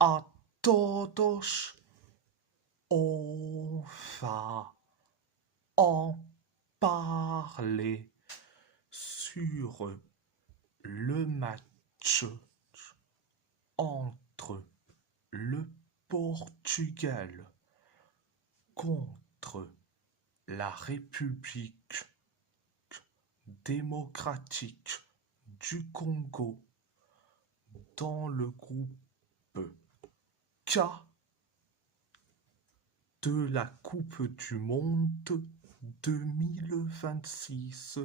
A todos, on va en parler sur le match entre le Portugal contre la République démocratique du Congo dans le groupe K de la Coupe du Monde 2026.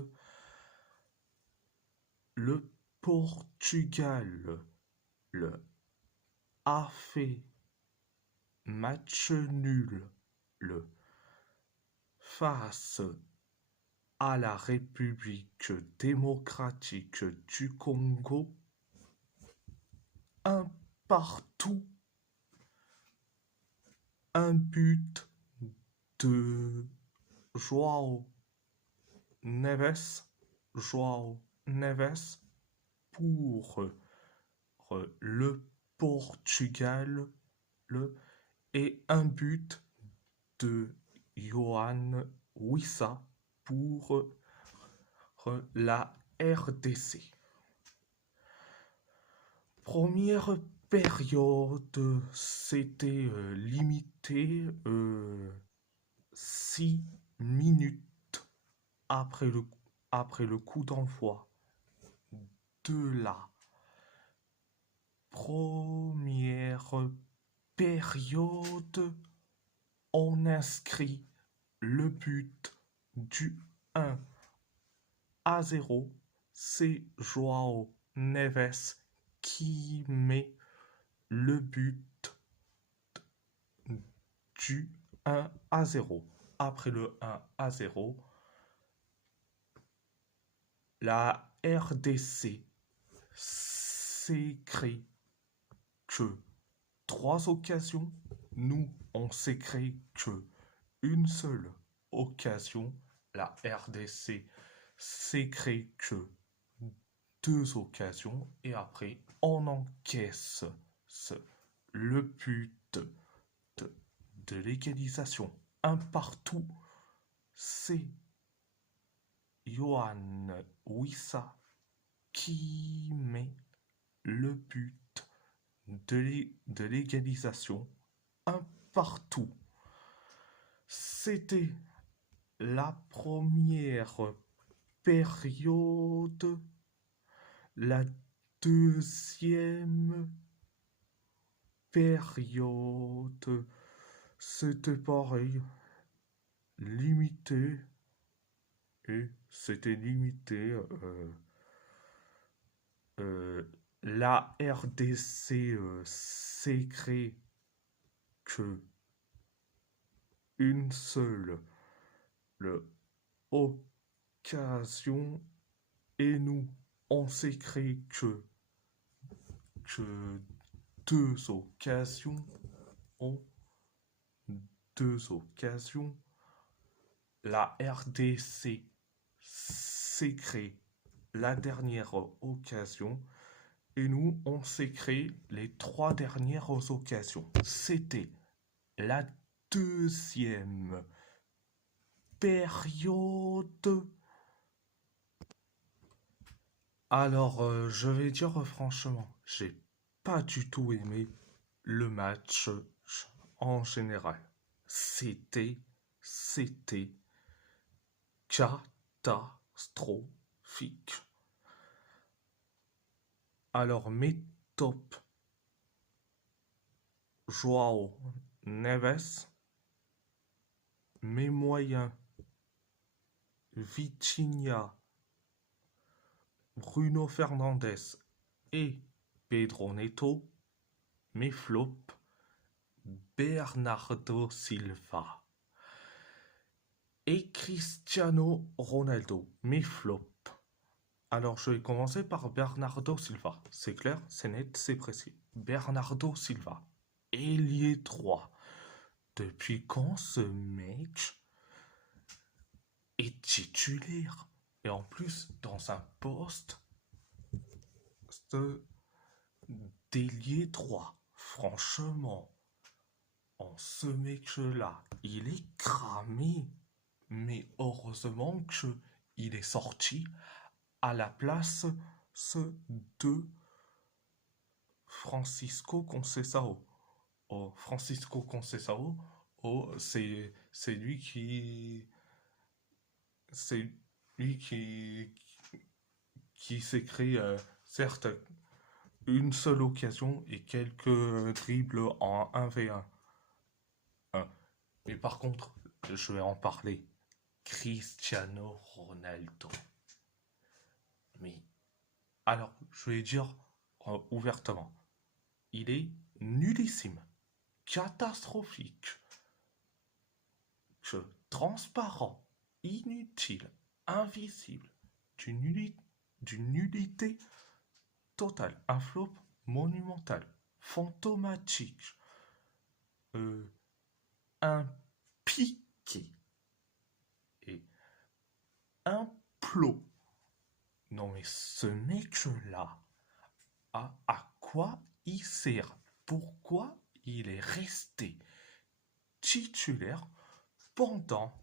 Le Portugal a fait match nul face à la République démocratique du Congo, un partout, un but de João Neves pour le Portugal et un but de Yohan Wissa pour la RDC. Première période, c'était limité 6 minutes après le coup d'envoi de la première période. On inscrit le but du 1-0. C'est João Neves qui met le but du 1-0. Après le 1-0, la RDC s'écrit que 3 occasions. Nous, on s'écrit que une seule occasion. La RDC s'écrit que 2 occasions. Et après, on encaisse le but de l'égalisation. Un partout. C'est Yohan Wissa qui met le but de l'égalisation. Un partout. C'était la première période. La deuxième période, c'était pareil, limité. Et c'était limité. La RDC s'écrit que une seule occasion et nous on s'écrit que 2 occasions. La RDC s'écrit la dernière occasion et nous on s'écrit les 3 dernières occasions. C'était la deuxième période. Alors, je vais dire franchement, j'ai pas du tout aimé le match en général. C'était catastrophique. Alors, mes tops: João Neves, mes moyens: Vitinha, Bruno Fernandes et Pedro Neto. Mes flops: Bernardo Silva et Cristiano Ronaldo. Mes flops. Alors je vais commencer par Bernardo Silva. C'est clair, c'est net, c'est précis. Bernardo Silva, ailier droit. Depuis quand ce mec est titulaire? Et en plus, dans un poste d'ailier droit. franchement, ce mec-là, il est cramé. Mais heureusement qu'il est sorti à la place de Francisco Conceição. Oh, Francisco Conceição, oh, c'est lui c'est lui qui s'est créé, certes, une seule occasion et quelques dribbles en 1v1. Mais par contre, je vais en parler. Cristiano Ronaldo. Mais alors, je vais dire ouvertement, il est nullissime, catastrophique, transparent, inutile, invisible, d'une nullité totale, un flop monumental, fantomatique, impiqué et un plot. Non mais ce mec-là, à quoi il sert? Pourquoi il est resté titulaire pendant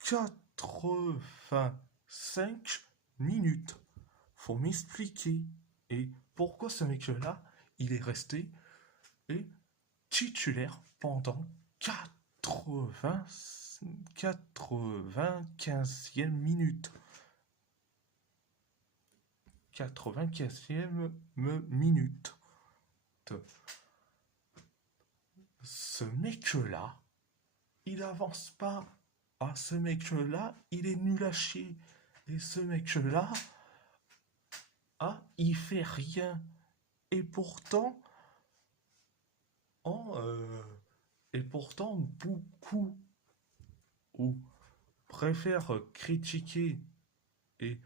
85 minutes? Faut m'expliquer. Et pourquoi ce mec-là, il est resté titulaire pendant 95e minute. 95e minute. Ce mec-là, il avance pas. Ah, ce mec-là, il est nul à chier. Et ce mec-là, il fait rien. Et pourtant, beaucoup préfèrent critiquer et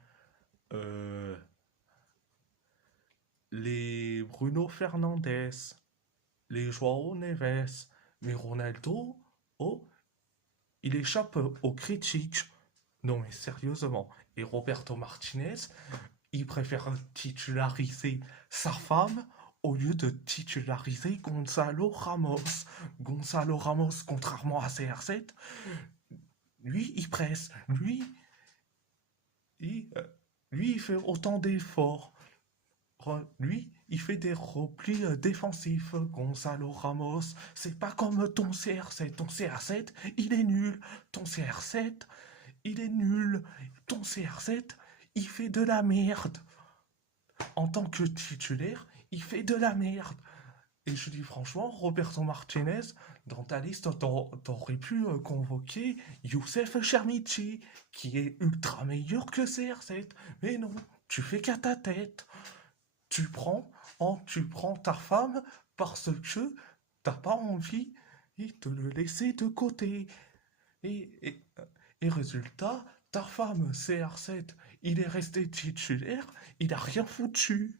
les Bruno Fernandes, les Joao Neves, mais Ronaldo, il échappe aux critiques. Non mais sérieusement. Et Roberto Martinez, il préfère titulariser sa femme au lieu de titulariser Gonzalo Ramos. Gonzalo Ramos, contrairement à CR7, lui, il presse. Lui, il fait autant d'efforts. Lui, il fait des replis défensifs. Gonzalo Ramos, c'est pas comme ton CR7. Ton CR7, il est nul. Ton CR7, il est nul. Ton CR7, il fait de la merde. En tant que titulaire, il fait de la merde. Et je dis franchement, Roberto Martinez, dans ta liste, t'aurais pu convoquer Youssef Chermichi, qui est ultra meilleur que CR7. Mais non, tu fais qu'à ta tête. Tu prends ta femme parce que t'as pas envie de le laisser de côté. Et résultat, ta femme CR7, il est resté titulaire, il a rien foutu.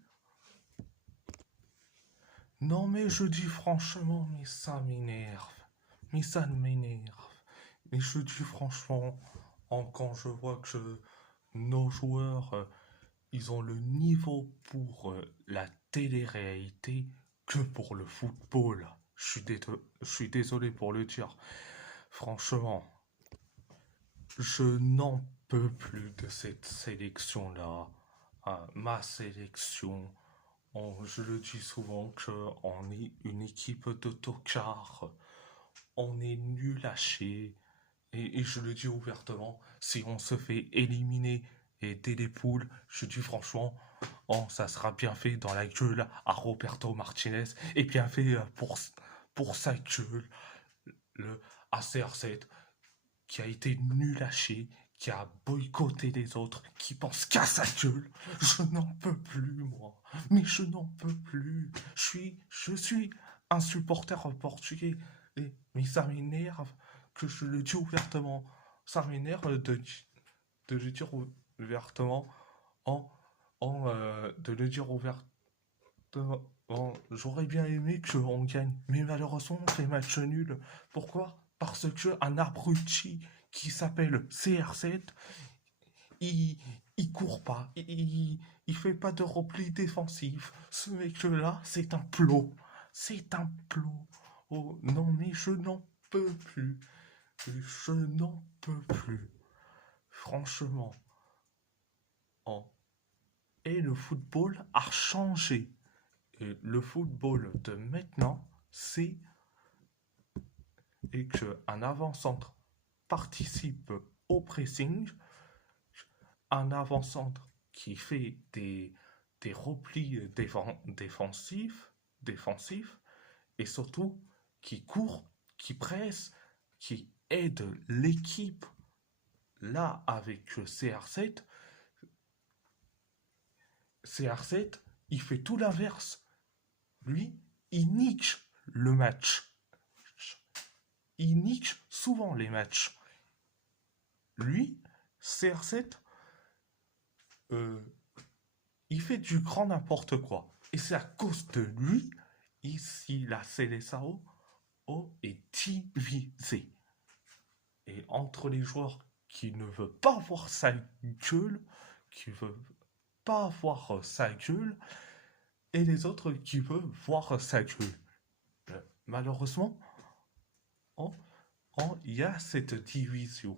Non mais je dis franchement, mais ça m'énerve. Mais ça m'énerve. Mais je dis franchement, quand je vois que nos joueurs, ils ont le niveau pour la télé-réalité que pour le football. Je suis désolé pour le dire. Franchement, je n'en peux plus de cette sélection-là. Ma sélection, je le dis souvent qu'on est une équipe de tocards. On est nul à chier. Et je le dis ouvertement, si on se fait éliminer et dès les poules, je dis franchement, ça sera bien fait dans la gueule à Roberto Martinez et bien fait pour sa gueule, le ACR7 qui a été nul à chier, qui a boycotté les autres, qui pense qu'à sa gueule. Je n'en peux plus, moi. Mais je n'en peux plus. Je suis un supporter portugais. Mais ça m'énerve que je le dis ouvertement. Ça m'énerve de le dire ouvertement de le dire ouvertement. J'aurais bien aimé qu'on gagne, mais malheureusement on fait match nul. Pourquoi? Parce que un abruti qui s'appelle CR7, il il court pas, il fait pas de repli défensif. Ce mec-là, c'est un plot. C'est un plot. Oh non, mais je n'en peux plus. Je n'en peux plus. Franchement. Oh. Et le football a changé. Et le football de maintenant, c'est et qu'un avant-centre participe au pressing, un avant-centre qui fait des replis défensifs, et surtout qui court, qui presse, qui aide l'équipe. Là, avec CR7, il fait tout l'inverse. Lui, il nique le match. Il nique souvent les matchs. Lui, CR7, il fait du grand n'importe quoi. Et c'est à cause de lui, ici, la Seleção est divisée. Et entre les joueurs qui ne veulent pas voir sa gueule, qui ne veulent pas voir sa gueule, et les autres qui veulent voir sa gueule. Malheureusement, il y a cette division.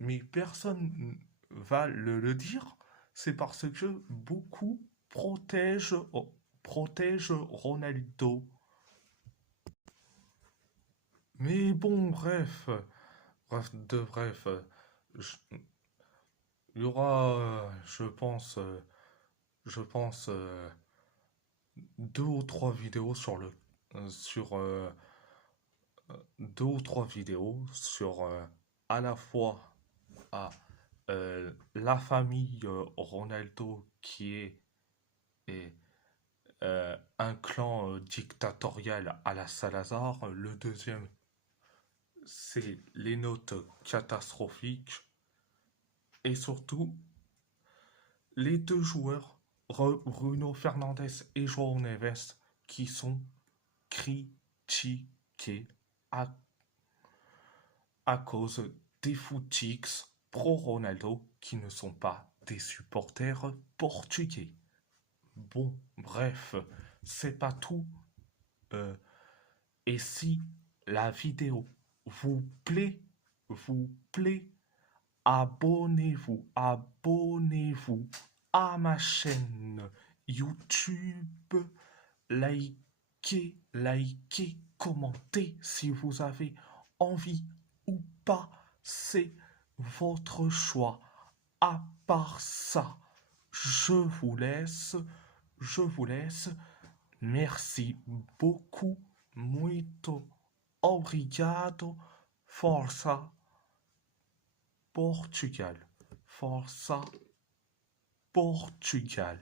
Mais personne va le dire, c'est parce que beaucoup protègent Ronaldo. Mais bon, bref, il y aura, je pense, 2 ou 3 vidéos deux ou trois vidéos sur à la fois la famille Ronaldo qui est un clan dictatorial à la Salazar. Le deuxième, c'est les notes catastrophiques. Et surtout, les deux joueurs, Bruno Fernandes et João Neves, qui sont critiqués à, à cause des footix pro-Ronaldo qui ne sont pas des supporters portugais. Bon, bref, c'est pas tout. Et si la vidéo vous plaît, abonnez-vous à ma chaîne YouTube, likez, commentez si vous avez envie ou pas, c'est votre choix. À part ça, je vous laisse. Merci beaucoup. Muito obrigado. Força Portugal. Força Portugal.